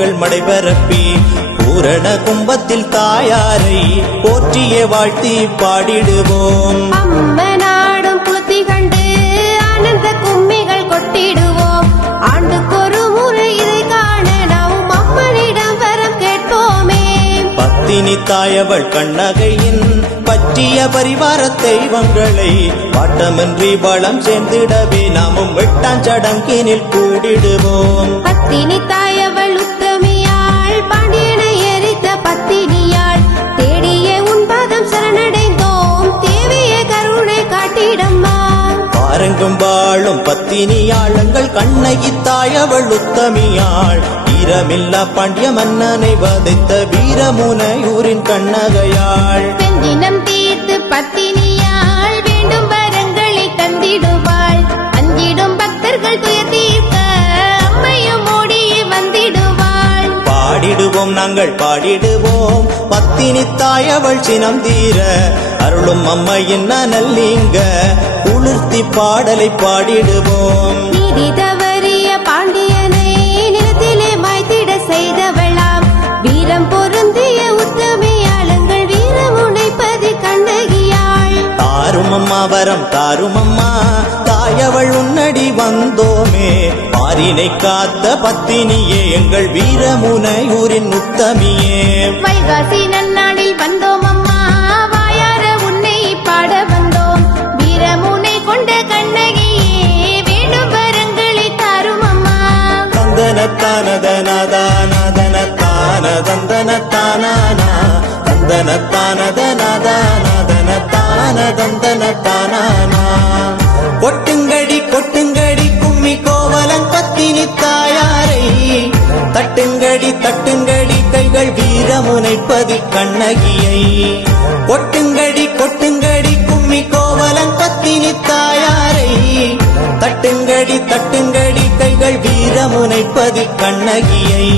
கைகள் மடைபரப்பி பூரண கும்பத்தில் தாயாரை போற்றிய வாழ்த்தி பாடிடுவோம். அம்மனாடும் புத்தி கண்டு ஆனந்த கும்மிகள் கொட்டிடுவோம். ஆண்டுக்கொரு முறை இதை காண நாம் அம்மனிடம் வரம் கேட்போமே. பத்தினி தாயவள் கண்ணகையின் பற்றிய பரிவார தெய்வங்களை வாட்டமின்றி வளம் சேர்ந்திடவே நாமும் வெட்டாஞ்சடங்கினில் கூடிடுவோம். பத்தினி தாயவள் உத்தமியாள் பாண்டியனை எரித்த பத்தினியாள் தேடிய உன் பாதம் சரணடைந்தோம். தேவிய கருணை காட்டிடம்மா. பாருங்கும் வாழும் பத்தினியாளங்கள் கண்ணகி தாயவள் உத்தமியாள் வீரமில்லா பாண்டிய மன்னனை வதைத்த வீரமுனையூரின் கண்ணகையாள். பெண்ணினம் தீர்த்து பத்தினியாள் வேண்டும் வரங்களை தந்திடுவாள். அஞ்சிடும் பக்தர்கள் துயர் தீர்க்க அம்மையும் ஓடியே வந்திடுவாள். பாடிடுவோம் நாங்கள் பாடிடுவோம் பத்தினி தாயவள் சினம் தீர அருளும் அம்மையின் நல்லிங்க குளிர்த்தி பாடலை பாடிடுவோம். நீதி தவறிய பாண்டியனை நிலத்திலே மாய்த்திட செய்தவளாம் வீரம் பொருந்திய உத்தமியாளங்கள் வீரமுனைப்பதி கண்ணகியாள். தாருமம்மா வரம் தாருமம்மா தாயவள் உன்னடி வந்தோமே. பாரினை காத்த பத்தினியே எங்கள் வீரமுனையூரின் உத்தமியே. வைகாசி நன்னாளில் வந்தோம் அம்மா வாயார உன்னை பாட வந்தோம். வீரமுனை கொண்ட கண்ணகியே வேண்டும் வரங்களை தாரும் அம்மா. தந்தனத்தானதனதானதனத்தானதந்தனத்தானா தந்தனத்தானதனதானதனத்தானதந்தனத்தானா. கொட்டுங்கடி கொட்டுங்கடி கும்மி கோவலன் பத்தினி தாயாரை தட்டுங்கடி தட்டுங்கடி கைகள் வீரமுனைப்பதி கண்ணகியை. கொட்டுங்கடி கொட்டுங்கடி கும்மி கோவலன் பத்தினி தாயாரை தட்டுங்கடி தட்டுங்கடி கைகள் வீரமுனைப்பதி கண்ணகியை.